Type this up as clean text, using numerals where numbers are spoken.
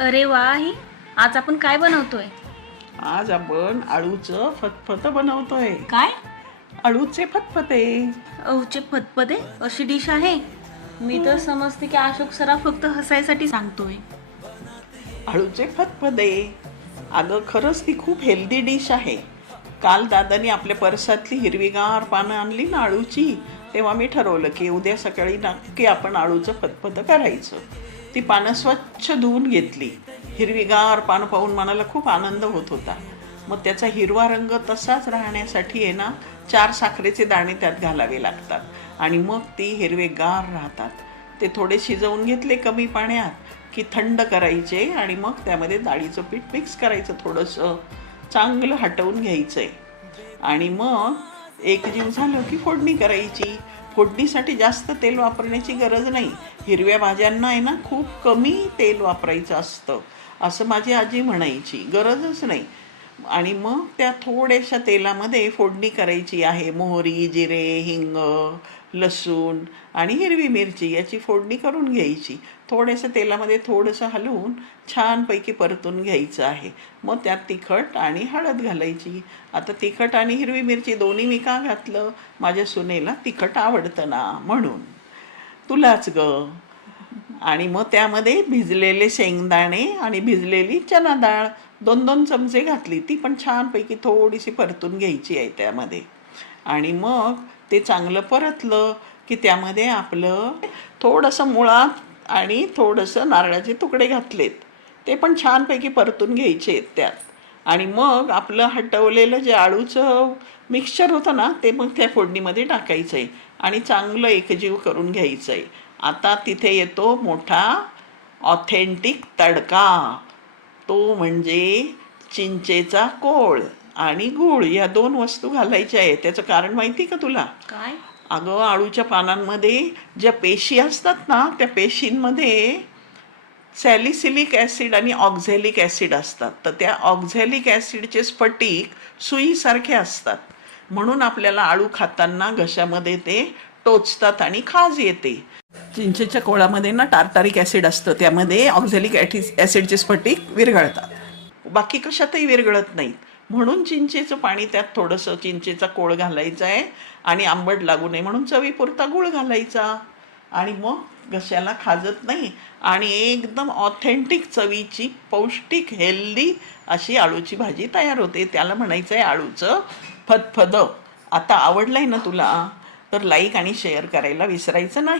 अरे वा ही आज आपण काय बनवतोय? आज आपण आळूचं फतफत बनवतोय. काय? आळूचे फतफते. अवचे फतफते अशी डिश आहे? मी तर समजते की अशोक सराफ फक्त हसायसाठी सांगतोय. आळूचे फतफते. अगं खरंच ती खूप हेल्दी डिश आहे. काल दादानी आपल्या पर्सातली हिरवीगार पानं आणली ना आळूची, तेव्हा मी ठरवलं की उद्या सकाळी नक्की आपण आळूचं फतफत करायचं. ती पानं स्वच्छ धुवून घेतली. हिरवीगार पानं पाहून मनाला खूप आनंद होत होता. मग त्याचा हिरवा रंग तसाच राहण्यासाठी आहे ना 4 साखरेचे दाणे त्यात घालावे लागतात आणि मग ती हिरवेगार राहतात. ते थोडे शिजवून घेतले कमी पाण्यात की थंड करायचे आणि मग त्यामध्ये डाळीचं पीठ मिक्स करायचं, थोडंसं चांगलं हटवून घ्यायचं आहे आणि मग एकजीव झालं की फोडणी करायची. फोडणीसाठी जास्त तेल वापरण्याची गरज नाही. हिरव्या भाज्यांना आहे ना खूप कमी तेल वापरायचं असतं असं माझी आजी म्हणायची, गरजच नाही. आणि मग त्या थोड्याशा तेलामध्ये फोडणी करायची आहे. मोहरी, जिरे, हिंग, लसूण आणि हिरवी मिरची याची फोडणी करून घ्यायची. थोड्याशा तेलामध्ये थोडंसं हलवून छानपैकी परतून घ्यायचं आहे. मग त्यात तिखट आणि हळद घालायची. आता तिखट आणि हिरवी मिरची दोन्ही मी का घातलं? माझ्या सुनेला तिखट आवडतं ना म्हणून. तुलाच ग. आणि मग त्यामध्ये भिजलेले शेंगदाणे आणि भिजलेली चना डाळ 2-2 चमचे घातली. ती पण छानपैकी थोडीशी परतून घ्यायची आहे त्यामध्ये. आणि मग ते चांगलं परतलं की त्यामध्ये आपलं थोडंसं मुळात आणि थोडंसं नारळाचे तुकडे घातलेत. ते पण छानपैकी परतून घ्यायचे आहेत त्यात. आणि मग आपलं हटवलेलं जे आळूचं मिक्सचर होतं ना ते मग त्या फोडणीमध्ये टाकायचं आहे आणि चांगलं एकजीव करून घ्यायचं आहे. आता तिथे येतो मोठा ऑथेंटिक तडका. तो म्हणजे चिंचेचा कोळ आणि गूळ या 2 वस्तू घालायच्या आहेत. त्याचं कारण माहिती का तुला? काय? अगं आळूच्या पानांमध्ये ज्या पेशी असतात ना त्या पेशींमध्ये सॅलिसिलिक ॲसिड आणि ऑक्झॅलिक ॲसिड असतात. तर त्या ऑक्झॅलिक ॲसिडचे स्फटिक सुईसारखे असतात. म्हणून आपल्याला आळू खाताना घशामध्ये ते टोचतात आणि खाज येते. चिंचेच्या कोळामध्ये ना टार्टारिक ॲसिड असतं, त्यामध्ये ऑक्झॅलिक ॲसिडचे स्फटिक विरघळतात. बाकी कशातही विरघळत नाहीत. म्हणून चिंचेचं पाणी त्यात थोडंसं चिंचेचा कोळ घालायचा आहे आणि आंबट लागू नये म्हणून चवीपुरता गूळ घालायचा. आणि मग घशाला खाजत नाही आणि एकदम ऑथेंटिक चवीची पौष्टिक हेल्दी अशी आळूची भाजी तयार होते. त्याला म्हणायचं आहे आळूचं फतफद. आता आवडलंय ना तुला? तर लाईक आणि शेअर करायला विसरायचं नाही.